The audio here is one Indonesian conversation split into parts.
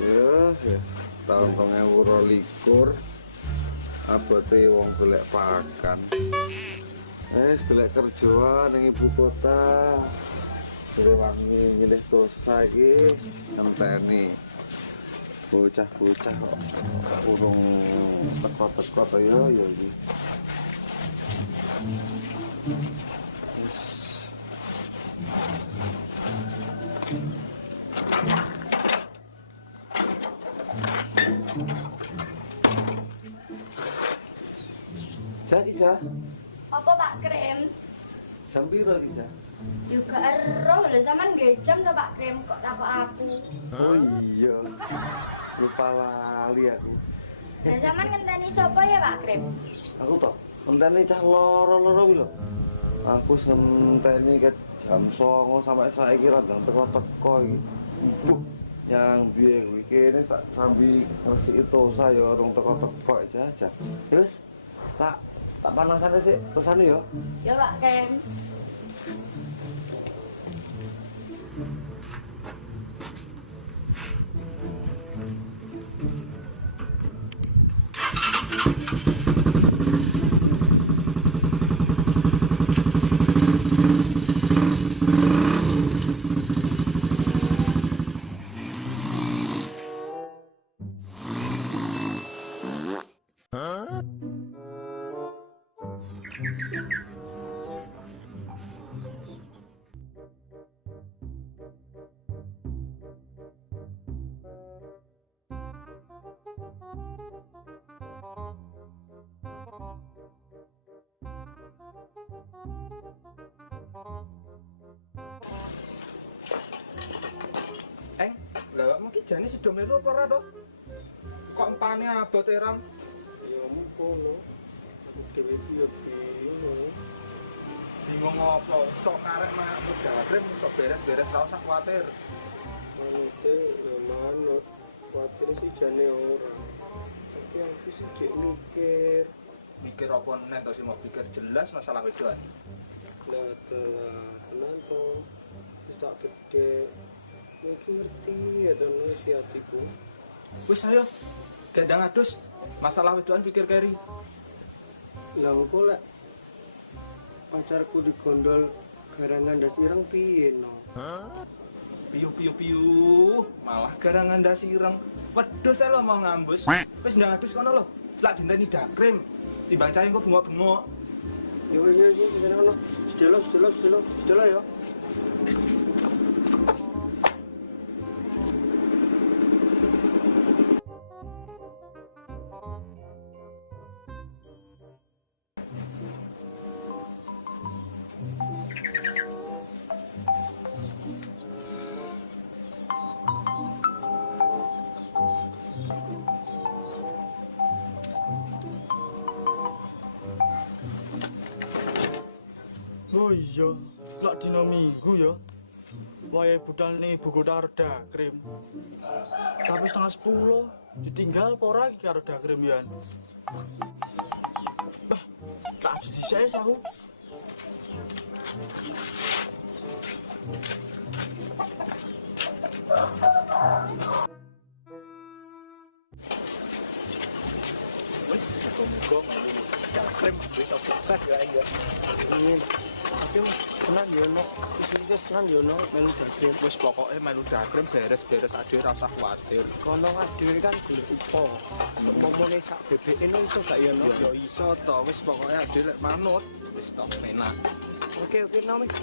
Ya, tahun 2022 abote wong golek pakan. Golek kerjaan ning ibu kota. Wangi milih dosa iki ngenteni. Bocah-bocah kok urung teko-teko to ya iki. Jah. Apa Pak Krim? Jam piro iki, Jah? Juga eroh lho sampean nggih jam to Pak Krim kok takok aku. Oh iya. Lupa lali aku. Lah sampean ngenteni sapa ya Pak Krim? Aku toh ngenteni cah loro-loro kuwi lho. Aku ngenteni ke jam 09.00 sampai saiki randang teko-teko iki. Buh, yang piye kuwi kene tak sambi ngresiki tosa ya urung teko-teko aja. Wis, tak panasane sik tosane ya. Ya Pak Krim. Lah mungkin jane sedo melu apa ora to? Kok empane abot terang? Ya ngono. Aku dhewe piye bingung. Bingung apa? Stok karek mak mudarem iso beres-beres ra usah kuwatir. Manute ya manut. Kuwatir sih jane ora. Tapi aku sih jek mikir. Mikir apa neh to sing mau pikir jelas masalah wedoan. Lah tenan to. Wis tak gede. Mungkin ngerti ya dan si hatiku. Wis ayo. Gendang adus. Masalah wedoan pikir keri. Lah engko lek pacarku digondol garangan ndas ireng piye no? Piyu. Malah garangan ndas ireng. Wedhus ae lo mau ngambus. Wis ndang adus kono lho. Selak dinteni dakrim. Timbang cah engko bengok-bengok. Yo jane ono. Sedelo ya. Oh iya, lak dina Minggu ya. Wayahe budal ning ibu kota karo Dakrim. Tapi setengah 10 ditinggal apa ora iki karo Dakrim yan. Bah, tak dhisik aku. Wis muga melu dakrim wis sukses ya enggak. Ingin tapi tenan yo no. Wis tenan yo no melu dadi. Wis pokoke melu dakrim beres-beres ade ra usah kuwatir. Kono dhewe kan golek upo. Momone sak bebeke no iso gak yo no. Ya iso to, wis pokoke ade lek manut wis to enak. Oke no wis.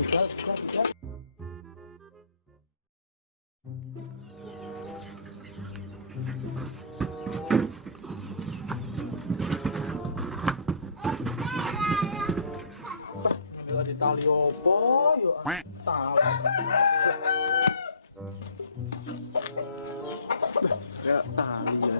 Budal. Di tali opo yo tali. Ya tali ya.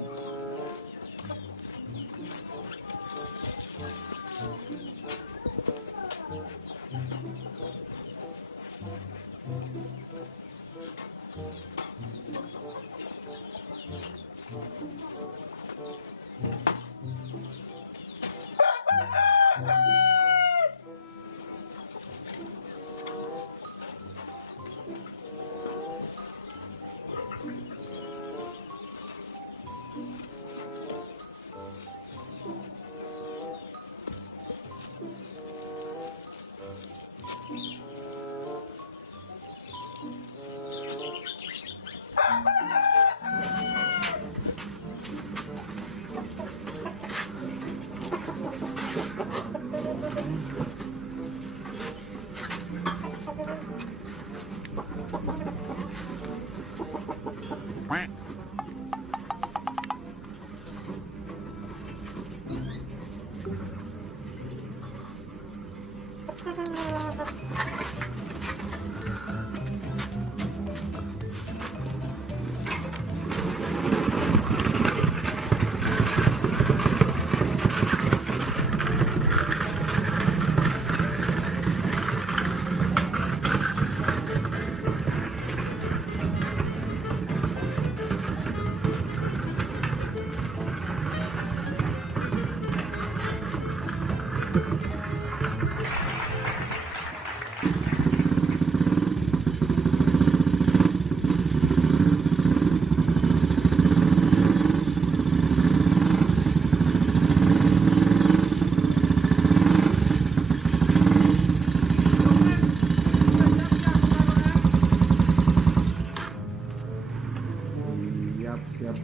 Siap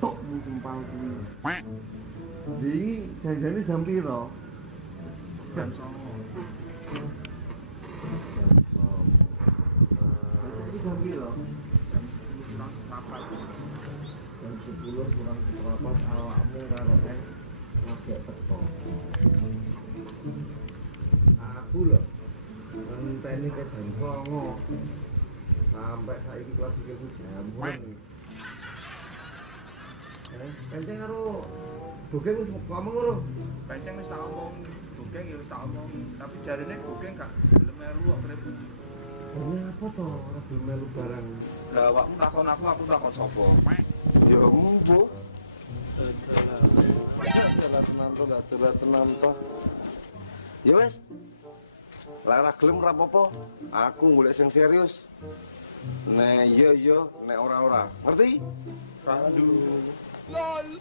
tok sumpah kuwi. Jadi janjane jam piro? Jam 09.00. Jam piro? Jam 10 kurang seperempat. Jam 10 kurang seperempat awakmu karo lagi teko. Aku lho ngenteni ke jam 09.00. Sampai saiki kelas 3 ku jamuan. Penceng karo Bogeng wis ngomong lho. Penceng wis tak omong, Bogeng ya wis tak omong, tapi jarine Bogeng gak gelem melu kok krep. Apa to ora gelem melu barang? Lah awakmu takon aku takon sapa? Ya mumpu. Adalah tenan to. Ya wis. Lah ora gelem ora apa-apa. Aku golek sing serius. Nek iya, nek ora. Ngerti? Randu. LOL.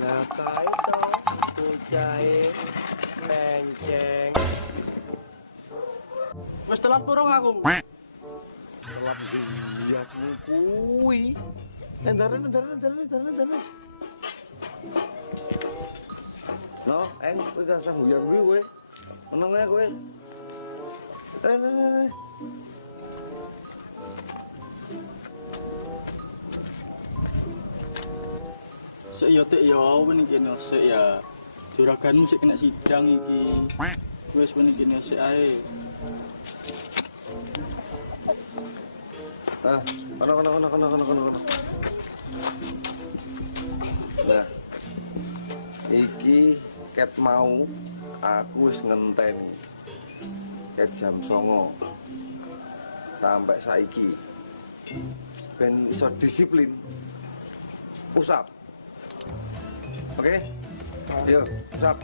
Lah kae to bocahe menceng. Wis telat burung aku. Telat biasmu kuwi. Endaren. No, kowe gak usah guyang kuwi kowe. Meneng ae kowe. Sik ya tik ya wene kene sik ya. Juraganmu sik kena sidang iki. Wis wene kene sik ae. Kono. Nah. Iki ket mau aku wis ngenteni. Ket jam 09.00 sampai saiki. Ben iso disiplin. Usap. Oke? Yuk, usap.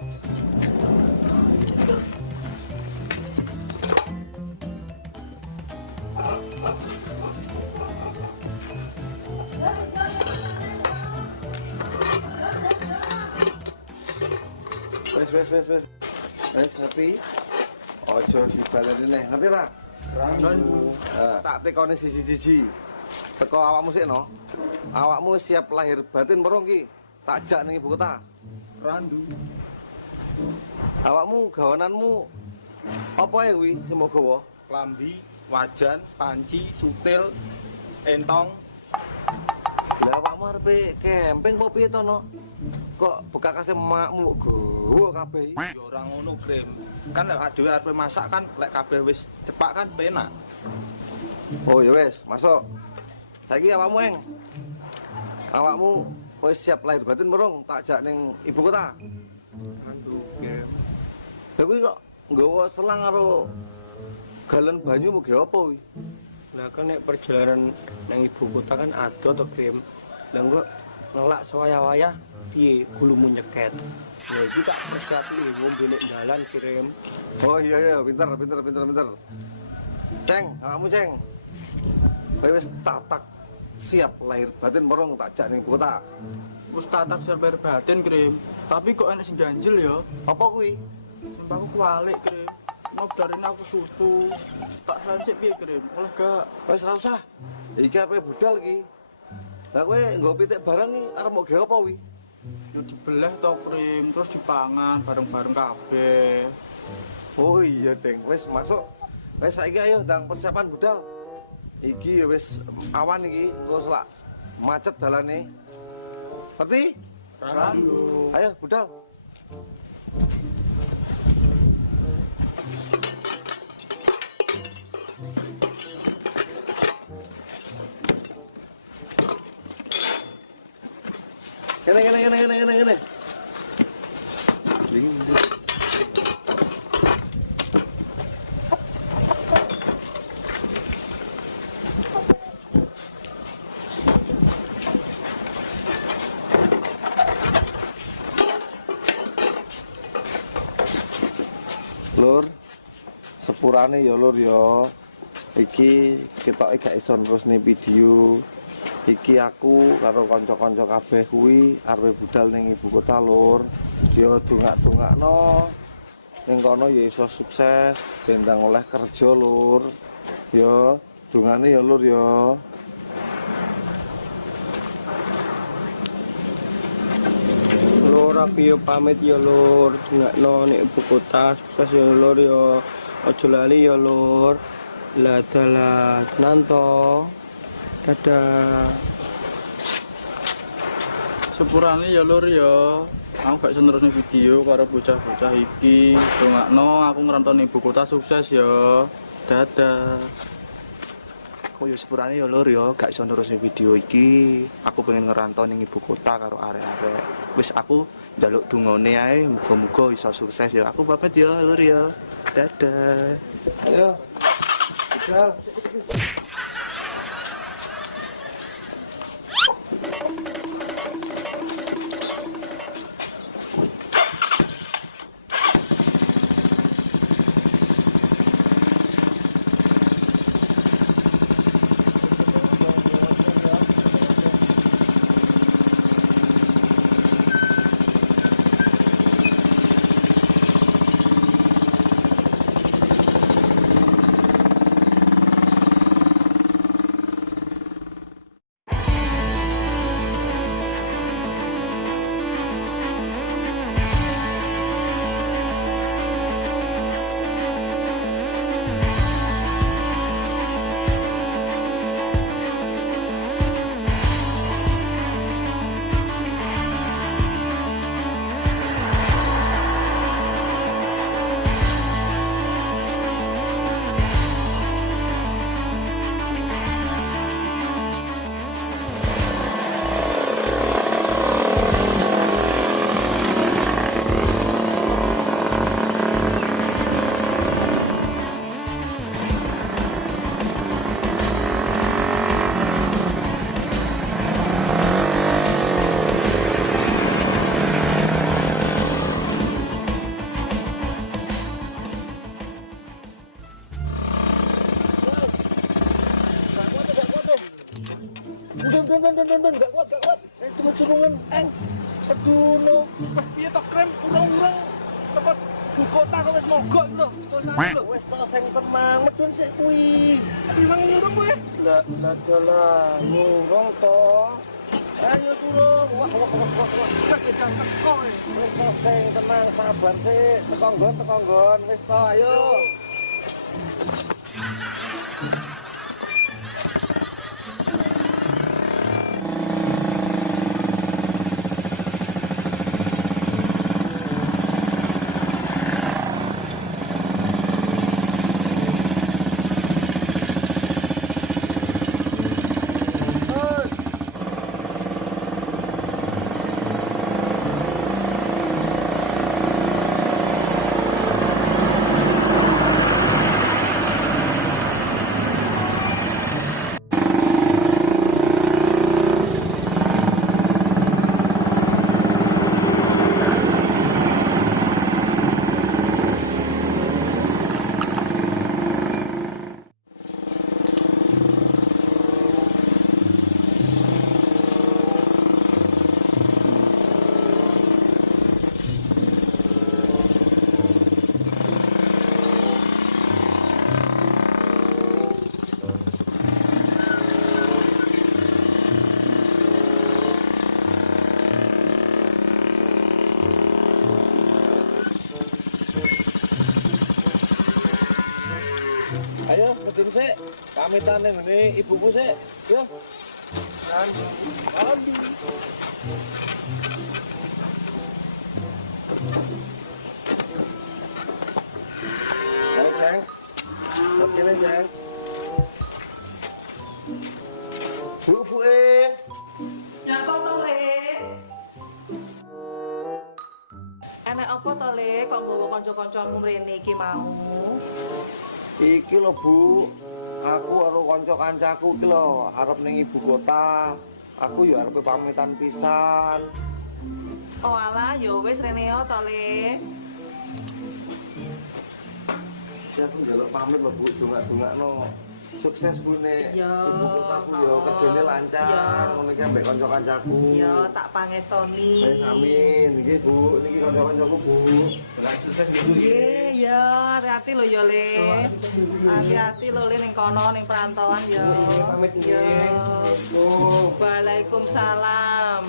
Wes, ngerti? Ojo dibaleni neh, ngerti ra? Tak tekone siji-siji. Teko awakmu sik no. Awakmu siap lahir batin perong ki. Tak jak ning ibu kota. Randu. Awakmu gawananmu apa ya kuwi sing mbok gawa? Klambi, wajan, panci, sutil, entong. Lah awakmu arepe camping apa piye to no? Kok bekakase emakmu gawa kabeh? Ya ora ngono, Krim. Kan lek dhewe arep masak kan lek kabeh wis cepak kan penak. Oh ya wis, masuk. Saiki awakmu, Eng. Awakmu wis siap lahir batin merong tak jak ning ibu kota. Aduh, Krim. Lah kuwi kok nggawa selang karo galon banyu mugi apa kuwi? Lah kan nek perjalanan nang ibu kota kan ado to, Krim. Lah engko ngelak sewaya-waya piye gulumu nyeket. Lah iki tak persiapi ngombe nek dalan, Krim. Oh iya, pinter. Ceng, awakmu Ceng. Kowe wis tatak siap lahir batin merong tak jak ning kota. Wis tak taksir bayar batin, Krim. Tapi kok enek sing ganjil ya? Apa kuwi? Sumpahku kualik, Krim. Mau dari aku susu. Tak sansik piye, Krim? Oleh gak? Wis ora usah. Iki arepe budal iki. Lah kowe nggo pitik barang iki arep mau gawe apa kuwi? Ya dibelah to, Krim, terus dipangan bareng-bareng kabeh. Oh iya, Deng. Wis masuk. Wis saiki ayo ndang persiapan budal. Iki ya wis awan iki, engko selak macet dalane. Ngerti? Randu. Ayo budal. Kene. Dingin. Lur, sepurane ya lur ya. Iki ketoke gak iso nerusne video. Iki aku karo kanca-kanca kabeh kuwi arep budal ning ibu kota lur. Ya dongak-dongakno. Ning kono ya iso sukses, bendang oleh kerja lur. Ya, dongane ya lur ya. Lur aku yo pamit yo lur, dongakno nek ibu kota sukses yo lur yo. Aja lali yo lur. Lah dalah tenan to. Dadah. Sepurane ya lur ya. Aku gak iso nerusne video karo bocah-bocah iki. Dongakno aku ngrantau ibu kota sukses ya. Dadah. Aku yo sepurane yo lur yo, gak iso nerusne video iki. Aku pengen ngerantau ning ibu kota karo arek-arek. Wis aku njaluk dungane ae, muga-muga iso sukses ya. Aku pamit yo lur yo. Dadah. Ayo. Budal. Gak kuat. Turun-turungan, aduh no. Piye to krem urang-urang tempat ibu kota kok wis mogok lho. Wes to sing tenang, medun sik kuwi. Nang urung kowe. Lah sajalah ngurung to. Ayo turun. Wah. Wes to sing tenang, sabar sik. Tekonggon. Wes to, ayo. sik. Pamitan ngene ibuku sik. Yo. Ambi. Jeng. Oke, Jeng. Bu, Nyapa to, Le? Enek apa to, Le? Kok nggawa kanca-kancamu mrene iki mau? Iki lho, Bu. Aku karo kanca kancaku iki lho, arep ning ibu kota. Aku ya arep pamitan pisan. Oh alah, ya wis rene to, Le. Ya aku njaluk pamit lho, Bu, dongak-dongakno sukses Bu nek Ya, ibu kotaku ya kerjane lancar, ya. ngono iki ambek kanca-kancaku. Ya tak pangestoni. Wis amin. Nggih, Bu, niki kanca-kancaku, Bu. Lah sukses Bu. Nggih, ya hati-hati lho ya, Le. Hati-hati lho Le ning kono ning perantauan ya. Pamit nggih. Ya. Assalamualaikum. Waalaikumsalam.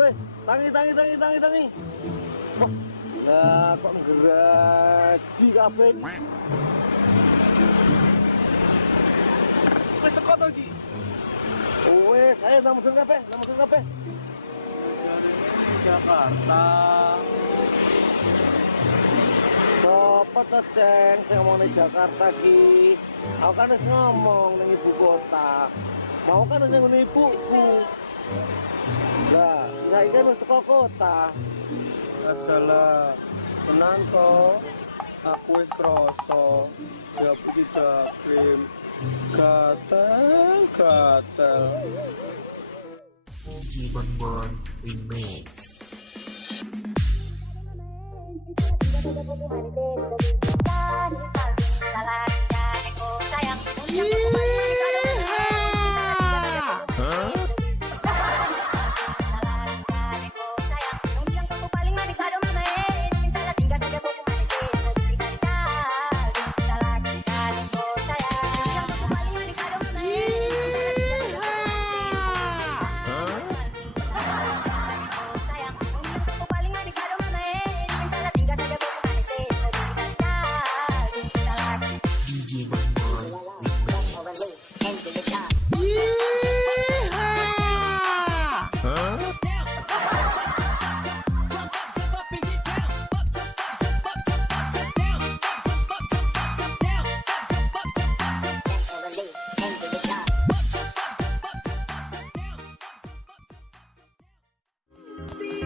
Woi, tangi. Wah, lah kok ngeraji kabeh. Wis teko to iki. Wis, ayo nang mobil kabeh. Jakarta. Sopo to, Deng, sing ngomong ning Jakarta ki? Aku kan wis ngomong ning ibu kota. Mau kan ning ngene ibuku. Lah, saiki kan wis teko kota. Adalah tenan to. Aku wis krasa ya iki krim gatel. Jibon Remix.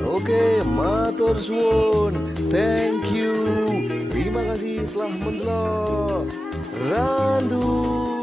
Oke, matur suwun. Thank you. Terima kasih telah mendelok. Randu.